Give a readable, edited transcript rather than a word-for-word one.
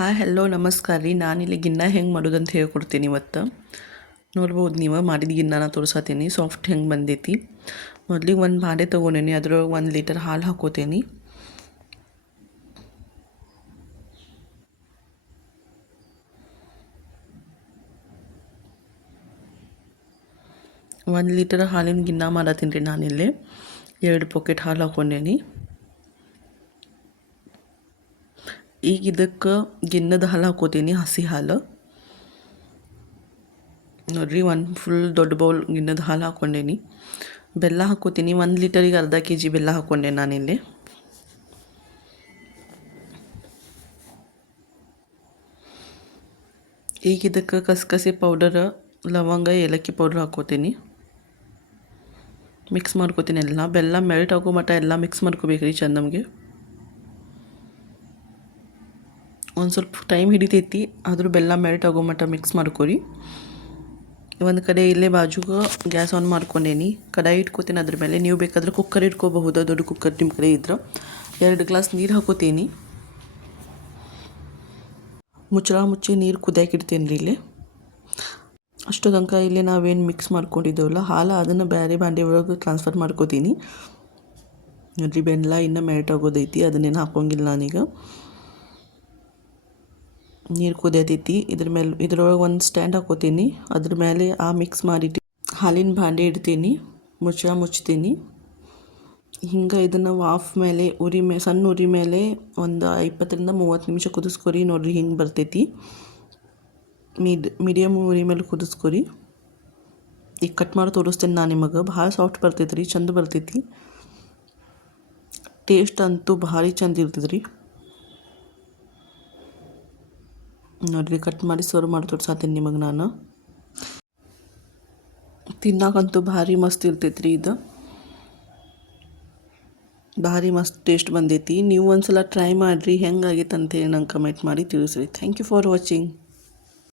Hi hello ನಮಸ್ಕಾರ ರೀ. ನಾನಿಲ್ಲಿ ಗಿನ್ನ ಹೆಂಗೆ ಮಾಡೋದಂತ ಹೇಳ್ಕೊಡ್ತೀನಿ ಇವತ್ತು. ನೋಡ್ಬೋದು ನೀವು ಮಾಡಿದ ಗಿನ್ನನ ತೋರಿಸತ್ತೀನಿ ಸಾಫ್ಟ್ ಹೆಂಗೆ ಬಂದೈತಿ. ಮೊದಲಿಗೆ ಒಂದು ಬಾಂಡೆ ತೊಗೊಂಡೇನಿ, ಅದ್ರೊಳಗೆ 1 ಲೀಟರ್ ಹಾಲು ಹಾಕೋತೀನಿ. ಒಂದು ಲೀಟರ್ ಹಾಲಿನ ಗಿನ್ನ ಮಾಡತ್ತೀನಿ ರೀ. ನಾನಿಲ್ಲಿ 2 ಪಾಕೆಟ್ ಹಾಲು ಹಾಕೊಂಡೇನಿ. ಈಗ ಇದಕ್ಕೆ ಗಿನ್ನದ ಹಾಲು ಹಾಕೋತೀನಿ, ಹಸಿ ಹಾಲು ನೋಡ್ರಿ. 1 ಫುಲ್ ದೊಡ್ಡ ಬೌಲ್ ಗಿನ್ನದ ಹಾಲು ಹಾಕ್ಕೊಂಡೇನಿ. ಬೆಲ್ಲ ಹಾಕೋತೀನಿ. 1 ಲೀಟರಿಗೆ ಅರ್ಧ kg ಬೆಲ್ಲ ಹಾಕ್ಕೊಂಡೆ ನಾನಿಲ್ಲಿ. ಈಗ ಇದಕ್ಕೆ ಕಸಕಸಿ ಪೌಡರ್, ಲವಂಗ, ಏಲಕ್ಕಿ ಪೌಡರ್ ಹಾಕೋತೀನಿ. ಮಿಕ್ಸ್ ಮಾಡ್ಕೋತೀನಿ ಎಲ್ಲ. ಬೆಲ್ಲ ಮೆಲ್ಟ್ ಆಗೋ ಮಟ್ಟ ಎಲ್ಲ ಮಿಕ್ಸ್ ಮಾಡ್ಕೋಬೇಕ್ರಿ ಚಂದ. ನಮಗೆ ಒಂದು ಸ್ವಲ್ಪ ಟೈಮ್ ಹಿಡಿತೈತಿ, ಆದರೂ ಬೆಲ್ಲ ಮೆಲ್ಟ್ ಆಗೋ ಮಟ್ಟ ಮಿಕ್ಸ್ ಮಾಡ್ಕೊರಿ. ಒಂದು ಕಡೆ ಇಲ್ಲೇ ಬಾಜುಗೆ ಗ್ಯಾಸ್ ಆನ್ ಮಾಡ್ಕೊಂಡೇನಿ. ಕಡಾಯಿ ಇಟ್ಕೋತೀನಿ. ಅದ್ರ ಮೇಲೆ ನೀವು ಬೇಕಾದ್ರೆ ಕುಕ್ಕರ್ ಇಟ್ಕೋಬಹುದು, ದೊಡ್ಡ ಕುಕ್ಕರ್ ನಿಮ್ಮ ಕಡೆ ಇದ್ರೆ. 2 ಗ್ಲಾಸ್ ನೀರು ಹಾಕೋತೀನಿ. ಮುಚ್ಚಳ ಮುಚ್ಚಿ ನೀರು ಕುದಿಯಕ್ಕೆ ಇಡ್ತೀನಿ ರೀ ಇಲ್ಲಿ. ಅಷ್ಟು ತನಕ ಇಲ್ಲಿ ನಾವೇನು ಮಿಕ್ಸ್ ಮಾಡ್ಕೊಂಡಿದ್ದೇವಲ್ಲ ಹಾಲು, ಅದನ್ನು ಬೇರೆ ಬಾಂಡೆ ಒಳಗೆ ಟ್ರಾನ್ಸ್ಫರ್ ಮಾಡ್ಕೋತೀನಿ. ನೋಡ್ರಿ, ಬೆಲ್ಲ ಇನ್ನೂ ಮೆಲ್ಟ್ ಆಗೋದೈತಿ, ಅದನ್ನೇನು ಹಾಕೋಂಗಿಲ್ಲ ನಾನೀಗ. ನೀರು ಕುದಿಯತೈತಿ. ಇದ್ರೊಳಗೆ ಒಂದು ಸ್ಟ್ಯಾಂಡ್ ಹಾಕೋತೀನಿ. ಅದ್ರ ಮೇಲೆ ಆ ಮಿಕ್ಸ್ ಮಾಡಿಟ್ಟು ಹಾಲಿನ ಬಾಂಡೆ ಇಡ್ತೀನಿ, ಮುಚ್ಚಳ ಮುಚ್ತೀನಿ. ಹಿಂಗೆ ಇದನ್ನು ವಾಫ್ ಮೇಲೆ ಸಣ್ಣ ಉರಿ ಮೇಲೆ ಒಂದು 20ರಿಂದ 30 ನಿಮಿಷ ಕುದಿಸ್ಕೊರಿ. ನೋಡಿರಿ ಹಿಂಗೆ ಬರ್ತೈತಿ. ಮೀಡಿಯಮ್ ಉರಿ ಮೇಲೆ ಕುದಿಸ್ಕೊರಿ. ಈಗ ಕಟ್ ಮಾಡಿ ತೋರಿಸ್ತೇನೆ ನಾನು ನಿಮಗೆ. ಭಾಳ ಸಾಫ್ಟ್ ಬರ್ತೈತೆ ರೀ, ಚಂದ ಬರ್ತೈತಿ. ಟೇಸ್ಟ್ ಅಂತೂ ಭಾರಿ ಚಂದ ಇರ್ತದೆ ರೀ. ನೋಡಿರಿ, ಕಟ್ ಮಾಡಿ ಸರ್ವ್ ಮಾಡಿ ತೋರ್ಸಾತೀನಿ ನಿಮಗೆ ನಾನು. ತಿನ್ನಕ್ಕಂತೂ ಭಾರಿ ಮಸ್ತ್ ಇರ್ತೈತೆ ರೀ ಇದು. ಭಾರಿ ಮಸ್ತ್ ಟೇಸ್ಟ್ ಬಂದೈತಿ. ನೀವು ಒಂದು ಸಲ ಟ್ರೈ ಮಾಡಿರಿ, ಹೆಂಗಾಗೈತೆ ಅಂತೇಳಿ ನಂಗೆ ಕಮೆಂಟ್ ಮಾಡಿ ತಿಳಿಸ್ರಿ. Thank you for watching.